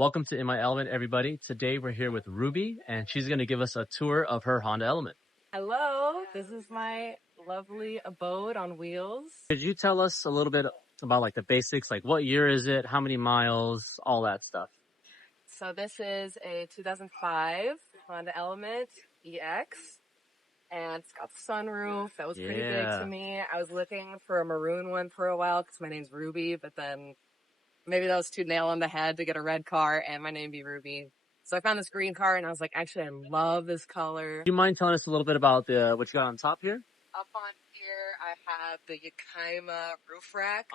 Welcome to In My Element, everybody. Today we're here with Ruby, and she's going to give us a tour of her Honda Element. Hello, this is my lovely abode on wheels. Could you tell us a little bit about like the basics, like what year is it, how many miles, all that stuff? So this is a 2005 Honda Element EX, and it's got the sunroof. That was pretty big to me. I was looking for a maroon one for a while because my name's Ruby, but then maybe that was too nail on the head to get a red car and my name be Ruby. So I found this green car and I was like, actually, I love this color. Do you mind telling us a little bit about what you got on top here? Up on here, I have the Yakima roof rack,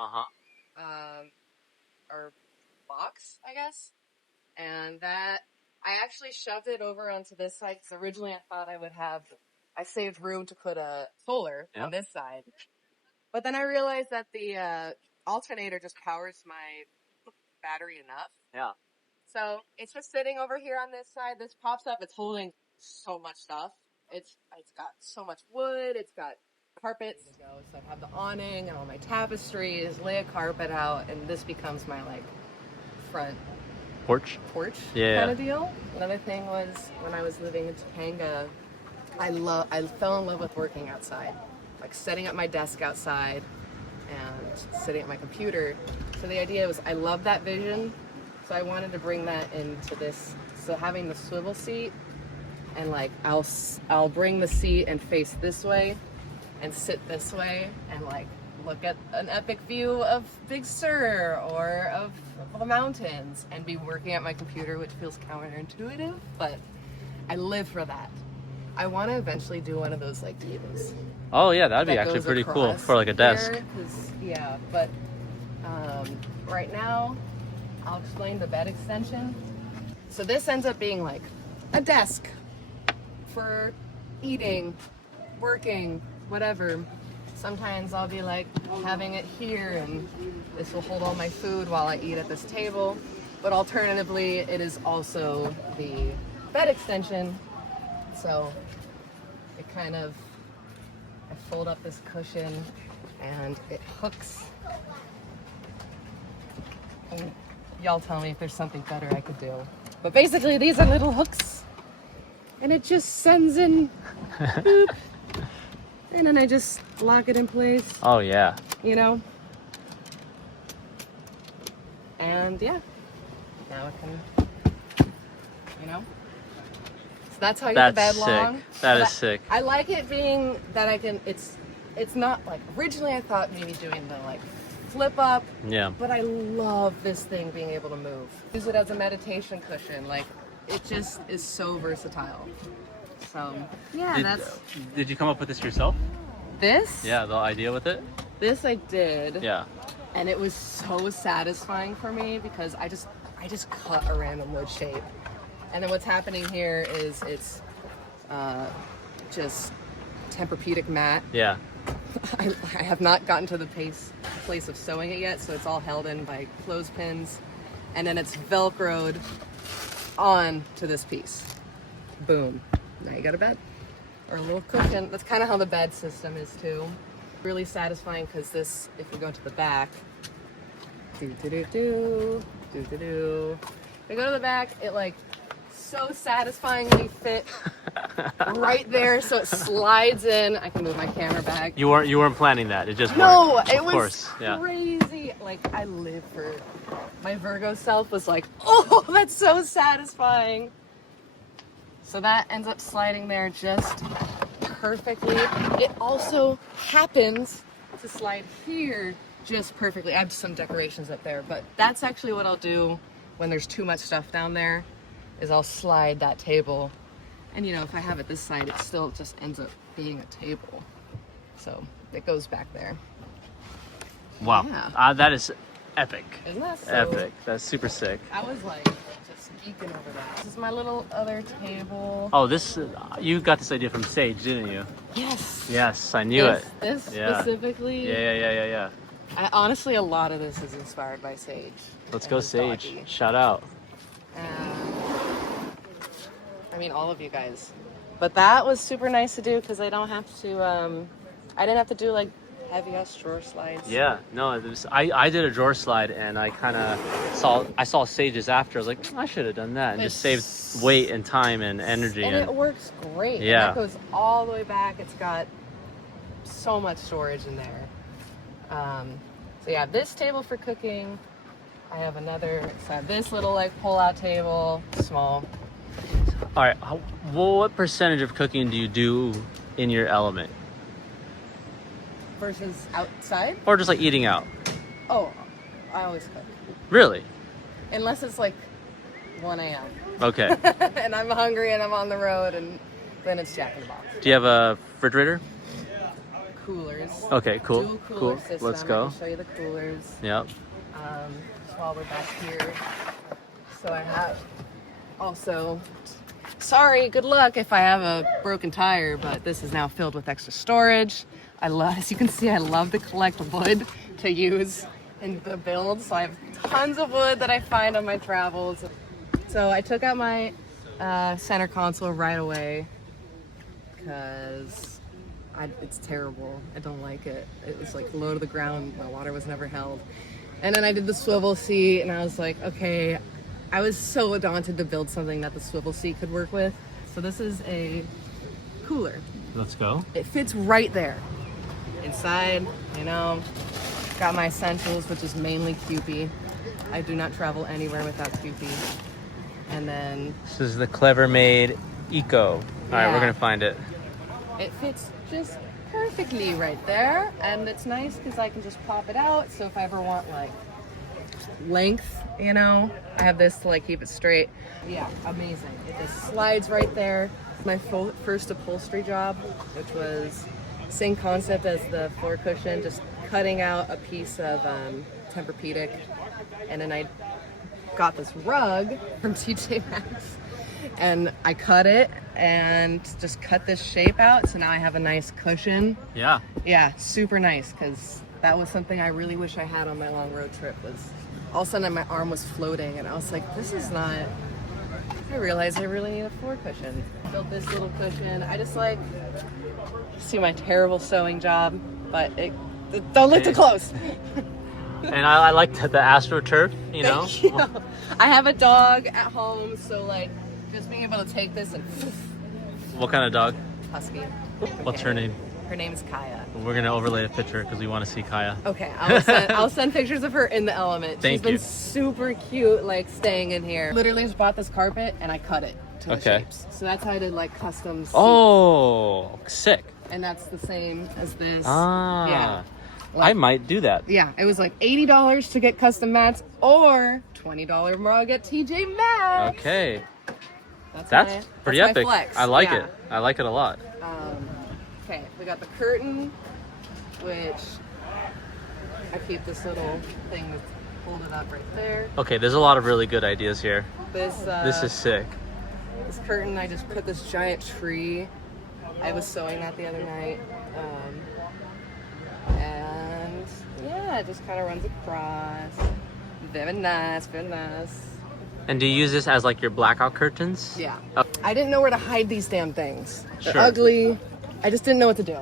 or box, I guess. And that, I actually shoved it over onto this side because originally I thought I saved room to put a solar on this side. But then I realized that the alternator just powers my battery enough. Yeah. So it's just sitting over here on this side. This pops up. It's holding so much stuff. It's got so much wood. It's got carpets. So I have the awning and all my tapestries, lay a carpet out, and this becomes my like front porch kind of deal. Another thing was when I was living in Topanga, I fell in love with working outside, like setting up my desk outside and sitting at my computer. So the idea was I love that vision, so I wanted to bring that into this. So having the swivel seat, and like I'll bring the seat and face this way and sit this way and like look at an epic view of Big Sur or of the mountains and be working at my computer, which feels counterintuitive, but I live for that. I want to eventually do one of those like tables. Oh yeah, that'd be actually pretty cool for like a desk. Yeah, but right now I'll explain the bed extension. So this ends up being like a desk for eating, working, whatever. Sometimes I'll be like having it here and this will hold all my food while I eat at this table. But alternatively, it is also the bed extension. So it kind of, I fold up this cushion and it hooks. And y'all tell me if there's something better I could do. But basically these are little hooks and it just sends in boop. And then I just lock it in place. Oh yeah. You know? And yeah, now it can, you know? So that's how I get the bed long. That is sick. I like it being that I can, it's not like, originally I thought maybe doing the like flip up. Yeah. But I love this thing being able to move. Use it as a meditation cushion. Like, it just is so versatile. So, yeah, Did you come up with this yourself? This? Yeah, the idea with it? This I did. Yeah. And it was so satisfying for me because I just cut a random wood shape. And then what's happening here is it's just Tempur-Pedic mat. Yeah. I have not gotten to the place of sewing it yet, so it's all held in by clothespins. And then it's Velcroed on to this piece. Boom. Now you got a bed. Or a little cushion. That's kind of how the bed system is too. Really satisfying because this, if you go to the back, If you go to the back, it like so satisfyingly fit right there, so it slides in. I can move my camera back. You weren't planning that. It just worked. No, it was course. crazy. Like I live for my Virgo self was like, oh, that's so satisfying. So that ends up sliding there just perfectly. It also happens to slide here just perfectly. I have some decorations up there, but that's actually what I'll do when there's too much stuff down there, is I'll slide that table. And you know, if I have it this side, it still just ends up being a table. So it goes back there. Wow. Yeah. That is epic. Isn't that so epic? That's super sick. I was like just geeking over that. This is my little other table. Oh, you got this idea from Sage, didn't you? Yes. Yes, I knew it. This specifically. Yeah. Honestly, a lot of this is inspired by Sage. Let's go, Sage. Doggy. Shout out. I mean, all of you guys. But that was super nice to do because I don't have to, I didn't have to do like heavy ass drawer slides. Yeah, no, I did a drawer slide and I kind of saw Sage's after. I was like, I should have done that and just saved weight and time and energy. And it works great. Yeah. And that goes all the way back. It's got so much storage in there. So yeah, this table for cooking. I have another, so I have this little like pull-out table, small. All right, what percentage of cooking do you do in your element? Versus outside? Or just like eating out? Oh, I always cook. Really? Unless it's like 1 a.m. Okay. and I'm hungry and I'm on the road, and then it's Jack in the Box. Do you have a refrigerator? Coolers. Okay, cool. Dual cooler Cool. system. Let's go. I can show you the coolers. Yep. Just while we're back here. So I have also, sorry, good luck if I have a broken tire, but this is now filled with extra storage. As you can see, I love to collect wood to use in the build. So I have tons of wood that I find on my travels. So I took out my center console right away because it's terrible. I don't like it. It was like low to the ground. My water was never held. And then I did the swivel seat and I was like, okay, I was so daunted to build something that the swivel seat could work with. So this is a cooler. Let's go. It fits right there. Inside, got my essentials, which is mainly Kewpie. I do not travel anywhere without Kewpie. And then This is the Clever Made Eco. All right, we're gonna find it. it fits just perfectly right there, and it's nice because I can just pop it out. So if I ever want like length, I have this to like keep it straight. Yeah, amazing. It just slides right there. My first upholstery job, which was same concept as the floor cushion, just cutting out a piece of Tempur-Pedic, and then I got this rug from TJ Maxx. And I cut it and just cut this shape out. So now I have a nice cushion. Yeah. Yeah, super nice, because that was something I really wish I had on my long road trip. Was all of a sudden my arm was floating and I was like, this is not, I realized I really need a floor cushion. Built this little cushion. I just like, see my terrible sewing job, but don't look too close. And I like the AstroTurf, Thank you. I have a dog at home, so like, just being able to take this and What kind of dog? husky. What's her name? Her name's Kaya. We're gonna overlay a picture because we want to see Kaya. Okay, I'll send pictures of her in the element. She's been super cute, like staying in here. Literally just bought this carpet and I cut it to the shapes. So that's how I did like custom seats. Oh, sick. And that's the same as this. Ah. Yeah. I might do that. Yeah, it was like $80 to get custom mats or $20 mug at TJ Maxx. Okay. That's pretty epic. Flex. I like it. I like it a lot. Okay, we got the curtain, which I keep this little thing that's folded up right there. Okay, there's a lot of really good ideas here. This is sick. This curtain, I just put this giant tree. I was sewing that the other night. And yeah, it just kind of runs across. Very nice, very nice. And do you use this as like your blackout curtains? Yeah. Oh. I didn't know where to hide these damn things. They're Sure. ugly. I just didn't know what to do.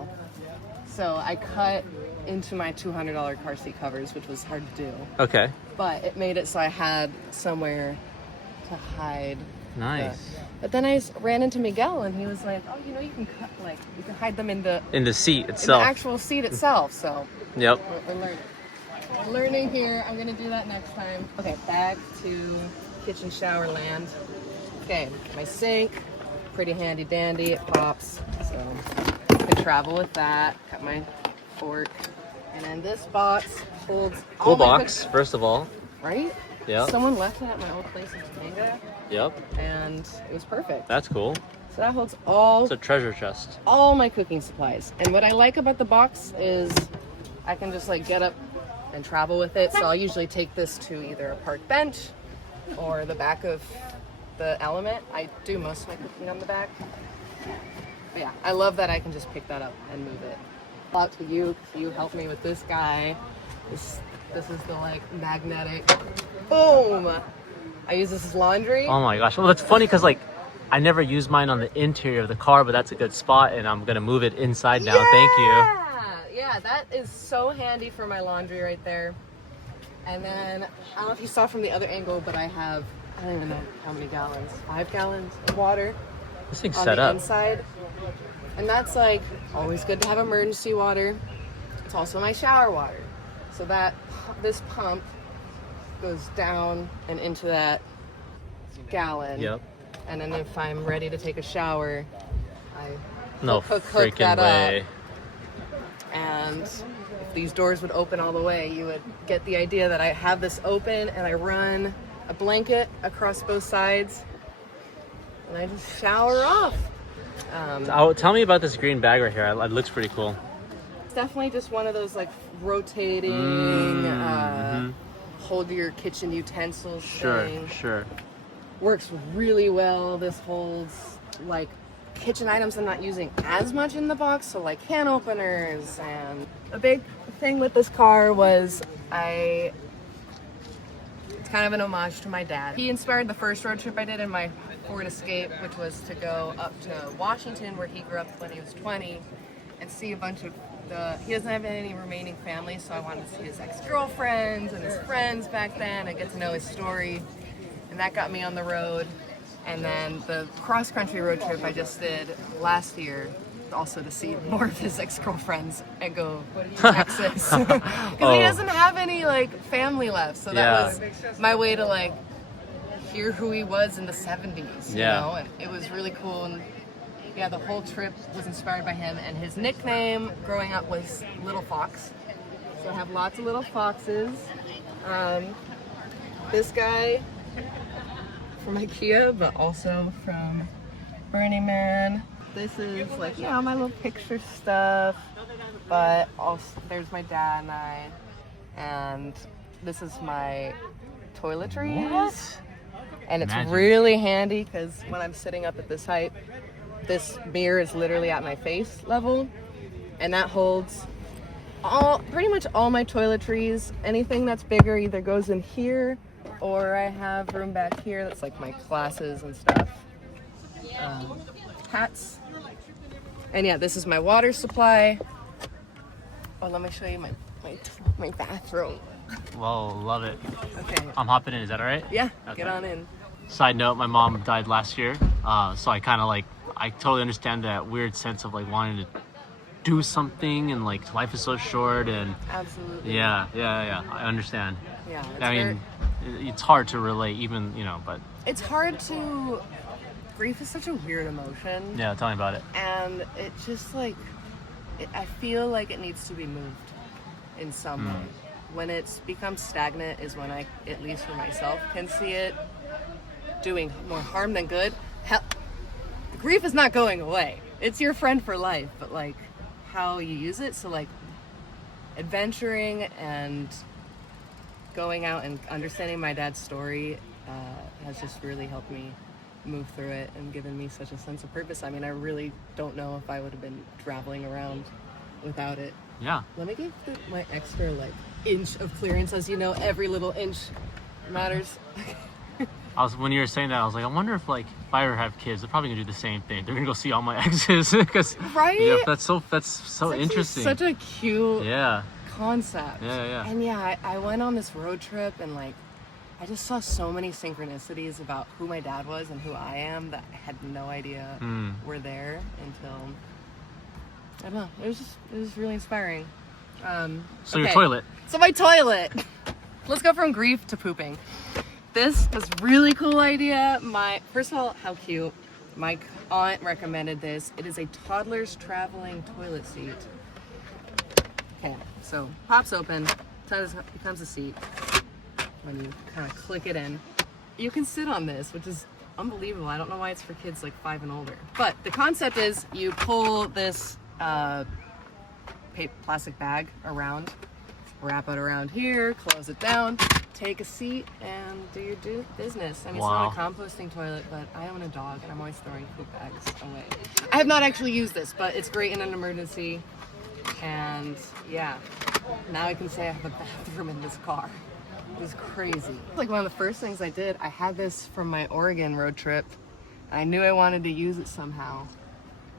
So I cut into my $200 car seat covers, which was hard to do. Okay. But it made it so I had somewhere to hide. Nice. But then I ran into Miguel and he was like, oh, you can cut, like, you can hide them in the seat itself. In the actual seat itself. So Yep. we're learning. We're learning here. I'm gonna do that next time. Okay, back to kitchen shower land. Okay, my sink, pretty handy dandy. It pops, so I can travel with that. Got my fork, and then this box holds Cool all my box, first of all. right? Yep. Someone left it at my old place in Topanga. Yep. And it was perfect. That's cool. So that holds all It's a treasure chest. all my cooking supplies. And what I like about the box is I can just like get up and travel with it. So I'll usually take this to either a park bench or the back of the element. I do most of my cooking on the back. But yeah, I love that I can just pick that up and move it. Out to you, because you helped me with this guy. This is the like magnetic, boom. I use this as laundry. Oh my gosh. Well, that's funny because like I never use mine on the interior of the car, but that's a good spot and I'm going to move it inside now. Thank you. Yeah, yeah, that is so handy for my laundry right there. And then, I don't know if you saw from the other angle, but I have, I don't even know how many gallons, 5 gallons of water This thing's on set the up. inside. And that's like, always good to have emergency water. It's also my shower water. So this pump goes down and into that gallon. Yep. And then if I'm ready to take a shower, I No hook freaking that way. up. And if these doors would open all the way, you would get the idea that I have this open and I run a blanket across both sides and I just shower off. Tell me about this green bag right here. It looks pretty cool. It's definitely just one of those like rotating, hold your kitchen utensils thing. Sure. Works really well. This holds like kitchen items I'm not using as much in the box, so like can openers. And a big thing with this car was it's kind of an homage to my dad. He inspired the first road trip I did in my Ford Escape, which was to go up to Washington where he grew up when he was 20 and see a bunch of he doesn't have any remaining family, so I wanted to see his ex-girlfriends and his friends back then and get to know his story. And that got me on the road. And then the cross-country road trip I just did last year, also to see more of his ex-girlfriends and go to Texas. Because he doesn't have any like family left, so that was my way to like hear who he was in the 70s, you know? And it was really cool. And yeah, the whole trip was inspired by him, and his nickname growing up was Little Fox. So I have lots of little foxes. This guy from IKEA, but also from Burning Man. This is like, you know, my little picture stuff, but also there's my dad and I, and this is my toiletries. What? And it's really handy because when I'm sitting up at this height, this mirror is literally at my face level, and that holds pretty much all my toiletries. Anything that's bigger either goes in here, or I have room back here that's like my glasses and stuff. Hats. And yeah, this is my water supply. Oh, let me show you my bathroom. Whoa, love it. Okay. I'm hopping in, is that all right? Yeah, Okay. Get on in. Side note, my mom died last year, so I kind of like, I totally understand that weird sense of like wanting to do something, and like life is so short, and Absolutely. yeah, I understand. Yeah. I mean, it's hard to relate, even, you know, but it's hard to. Grief is such a weird emotion. yeah, tell me about it. And it just like, I feel like it needs to be moved in some way. When it's become stagnant is when I, at least for myself, can see it doing more harm than good. Hell, grief is not going away. It's your friend for life, but like how you use it. So like adventuring and going out and understanding my dad's story has just really helped me move through it and given me such a sense of purpose. I mean, I really don't know if I would have been traveling around without it. Yeah. Let me give my extra like inch of clearance. As you know, every little inch matters. When you were saying that, I was like, I wonder if like if I ever have kids, they're probably gonna do the same thing. They're gonna go see all my exes because Right? Yeah, that's so interesting. Such a cute Yeah. concept. Yeah. And yeah, I went on this road trip and like I just saw so many synchronicities about who my dad was and who I am that I had no idea were there until, I don't know, it was really inspiring. So your toilet. So my toilet. Let's go from grief to pooping. This was a really cool idea. First of all, how cute. My aunt recommended this. It is a toddler's traveling toilet seat. Okay, so pops open, becomes a seat. When you kind of click it in, you can sit on this, which is unbelievable. I don't know why it's for kids like 5 and older. But the concept is you pull this plastic bag around, wrap it around here, close it down, take a seat, and do your business. I mean, It's not a composting toilet, but I own a dog, and I'm always throwing poop bags away. I have not actually used this, but it's great in an emergency. And yeah, now I can say I have a bathroom in this car. It was crazy. Like one of the first things I did, I had this from my Oregon road trip. I knew I wanted to use it somehow.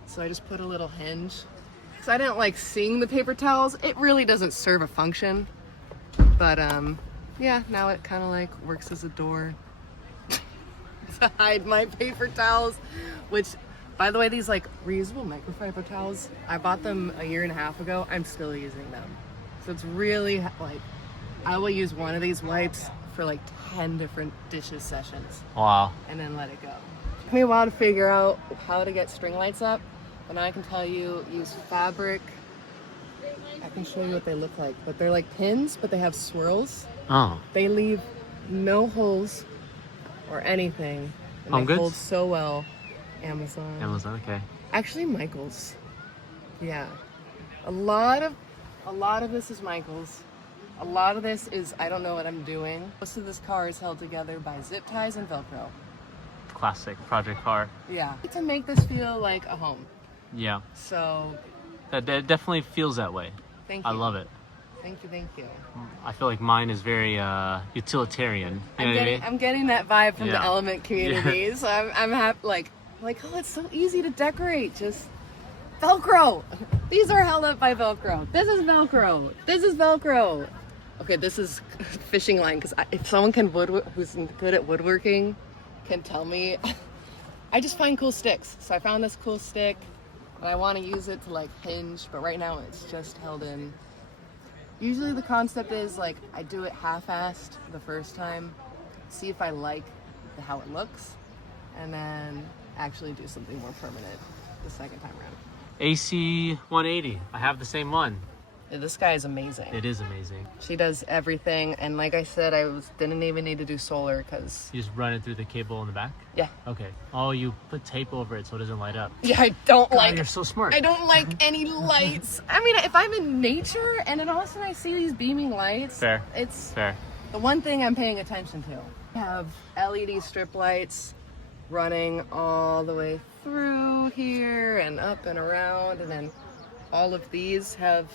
So I just put a little hinge because I didn't like seeing the paper towels. It really doesn't serve a function, but yeah, now it kind of like works as a door to hide my paper towels, which, by the way, these like reusable microfiber towels, I bought them a year and a half ago. I'm still using them. So it's really like, I will use one of these wipes for like 10 different dishes sessions. Wow. And then let it go. It took me a while to figure out how to get string lights up, but now I can tell you, use fabric. I can show you what they look like, but they're like pins, but they have swirls. Oh. They leave no holes or anything. And Home they Goods? hold so well. Amazon. Amazon, okay. Actually, Michael's. Yeah. A lot of this is Michael's. A lot of this is, I don't know what I'm doing. Most of this car is held together by zip ties and Velcro. Classic project car. Yeah. To make this feel like a home. Yeah. So, That definitely feels that way. thank you. I love it. Thank you, thank you. I feel like mine is very utilitarian. You know what I mean? I'm getting that vibe from the Yeah. element community. Yeah. So I'm happy, like, oh, it's so easy to decorate. Just Velcro. These are held up by Velcro. This is Velcro. This is Velcro. Okay, this is fishing line, because if someone who's good at woodworking can tell me, I just find cool sticks. So I found this cool stick, and I want to use it to like hinge, but right now it's just held in. Usually the concept is like I do it half-assed the first time, see if I like how it looks, and then actually do something more permanent the second time around. AC 180. I have the same one. Yeah, this guy is amazing. It is amazing. She does everything, and like I said, didn't even need to do solar because You just run it through the cable in the back? yeah. Okay. Oh, you put tape over it so it doesn't light up. Yeah, I don't God, like. you're so smart. I don't like any lights. I mean, if I'm in nature and then all of a sudden I see these beaming lights, Fair. it's Fair. the one thing I'm paying attention to. I have LED strip lights running all the way through here and up and around, and then all of these have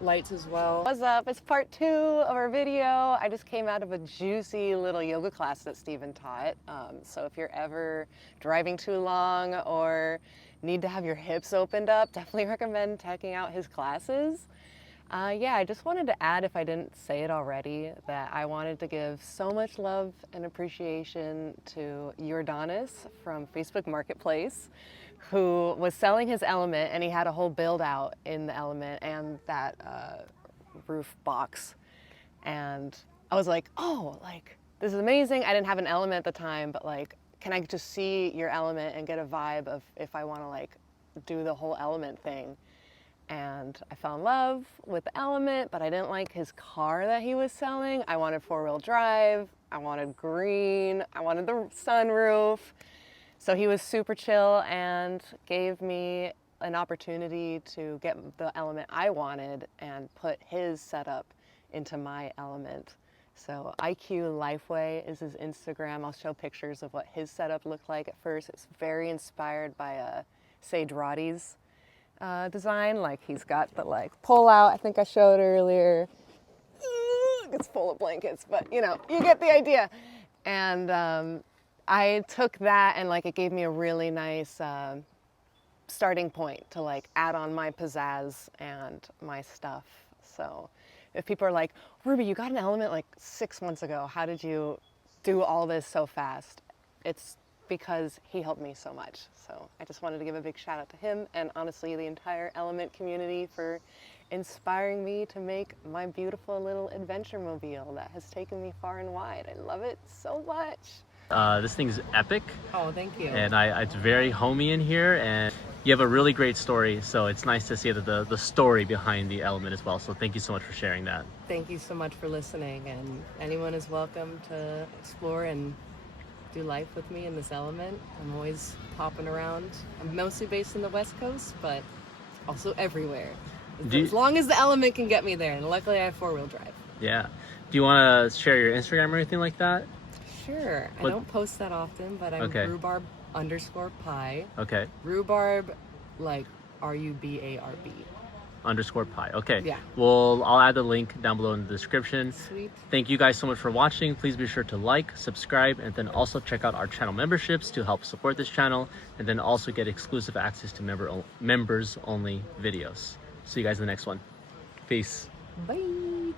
lights as well. What's up? It's part 2 of our video. I just came out of a juicy little yoga class that Steven taught. So if you're ever driving too long or need to have your hips opened up, definitely recommend checking out his classes. Yeah, I just wanted to add, if I didn't say it already, that I wanted to give so much love and appreciation to Jordanis from Facebook Marketplace, who was selling his element, and he had a whole build out in the element and that roof box. And I was like, oh, like, this is amazing. I didn't have an element at the time, but like, can I just see your element and get a vibe of if I want to like do the whole element thing? And I fell in love with the element, but I didn't like his car that he was selling. I wanted 4-wheel drive, I wanted green, I wanted the sunroof. So he was super chill and gave me an opportunity to get the element I wanted and put his setup into my element. So IQ Lifeway is his Instagram. I'll show pictures of what his setup looked like at first. It's very inspired by Sage Roddy's design. Like, he's got the like pull out, I think I showed earlier. It's full of blankets, but you know, you get the idea. And I took that and like it gave me a really nice starting point to like add on my pizzazz and my stuff. So if people are like, Ruby, you got an element like 6 months ago, how did you do all this so fast? It's because he helped me so much. So I just wanted to give a big shout out to him and honestly the entire element community for inspiring me to make my beautiful little adventure mobile that has taken me far and wide. I love it so much. This thing's epic. Oh, thank you. And it's very homey in here, and you have a really great story, so it's nice to see the story behind the element as well. So thank you so much for sharing that. Thank you so much for listening, and anyone is welcome to explore and do life with me in this element. I'm always popping around. I'm mostly based in the West Coast, but also everywhere. As long as the element can get me there, and luckily I have 4-wheel drive. Yeah. Do you want to share your Instagram or anything like that? Sure. I don't post that often, but I'm rhubarb_pie. Okay. Rhubarb, like RUBARB. _pie. Okay. Yeah. Well, I'll add the link down below in the description. Sweet. Thank you guys so much for watching. Please be sure to like, subscribe, and then also check out our channel memberships to help support this channel, and then also get exclusive access to members only videos. See you guys in the next one. Peace. Bye.